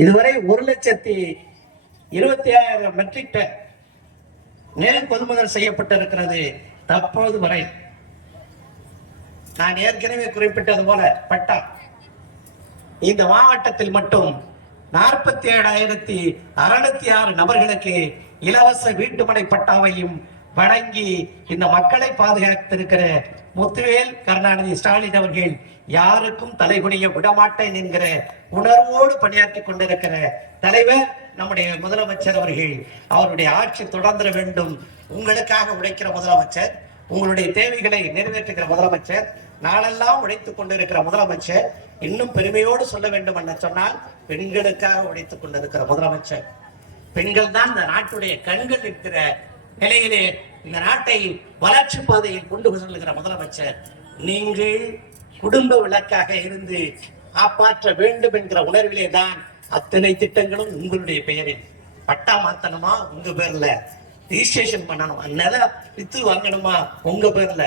இதுவரை 1,26,000 matric ton நெல் கொள்முதல் செய்யப்பட்டிருக்கிறது. தற்போது வரை நான் ஏற்கனவே குறிப்பிட்டது போல பட்டா இந்த மாவட்டத்தில் மட்டும் 47,606 நபர்களுக்கு இலவச வீட்டுமனை பட்டாவையும் வழங்கி இந்த மக்களை பாதுகாத்திருக்கிற முத்துவேல் கருணாநிதி ஸ்டாலின் அவர்கள் யாருக்கும் தலைகுனிய விடமாட்டேன் என்கிற உணர்வோடு பணியாற்றிக் கொண்டிருக்கிற தலைவர் நம்முடைய முதலமைச்சர் அவர்கள். அவருடைய ஆட்சி தொடர்ந்திட வேண்டும். உங்களுக்காக உழைக்கிற முதலமைச்சர், உங்களுடைய தேவைகளை நிறைவேற்றுகிற முதலமைச்சர், நாளெல்லாம் உழைத்துக் கொண்டிருக்கிற முதலமைச்சர், இன்னும் பெருமையோடு சொல்ல வேண்டும் என்று சொன்னால் பெண்களுக்காக உழைத்துக் கொண்டிருக்கிற முதலமைச்சர். பெண்கள் தான் இந்த நாட்டுடைய கண்கள் இருக்கிற நிலையிலே இந்த நாட்டை வளர்ச்சி பாதையில் கொண்டு செல்லுகிற முதலமைச்சர். நீங்கள் குடும்ப விளக்காக இருந்து காப்பாற்ற வேண்டும் என்கிற உணர்விலே தான் அத்தனை திட்டங்களும் உங்களுடைய பெயரில். பட்டா மாத்தணுமா உங்க பேர்ல, ரிஜிஸ்ட்ரேஷன் பண்ணணுமா, நில வித்து வாங்கணுமா உங்க பேர்ல,